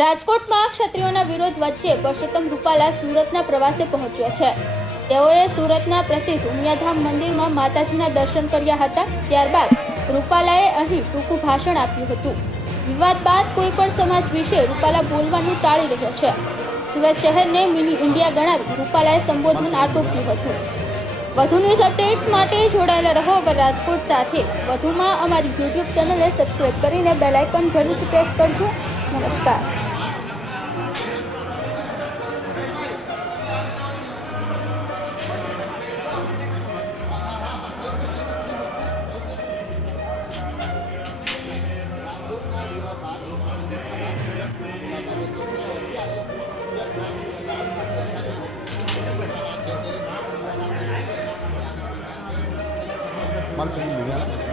રાજકોટમાં ક્ષત્રિયોના વિરોધ વચ્ચે પરસોત્તમ રૂપાલા સુરતના પ્રવાસે પહોંચ્યા છે। તેઓએ સુરતના પ્રસિદ્ધ ઉમિયાધામ મંદિરમાં માતાજીના દર્શન કર્યા હતા। ત્યારબાદ રૂપાલાએ અહીં ટૂંકું ભાષણ આપ્યું હતું। વિવાદ બાદ કોઈપણ સમાજ વિશે રૂપાલા બોલવાનું ટાળી રહ્યા છે। સુરત શહેરને મિની ઇન્ડિયા ગણાવી રૂપાલાએ સંબોધન આટોપ્યું હતું। વધુ ન્યૂઝ અપડેટ્સ માટે જોડાયેલા રહો અવર રાજકોટ સાથે। વધુમાં અમારી યુટ્યુબ ચેનલને સબસ્ક્રાઇબ કરીને બેલ આઇકન જરૂરથી પ્રેસ કરજો। નમસ્કાર। Mal pendiente.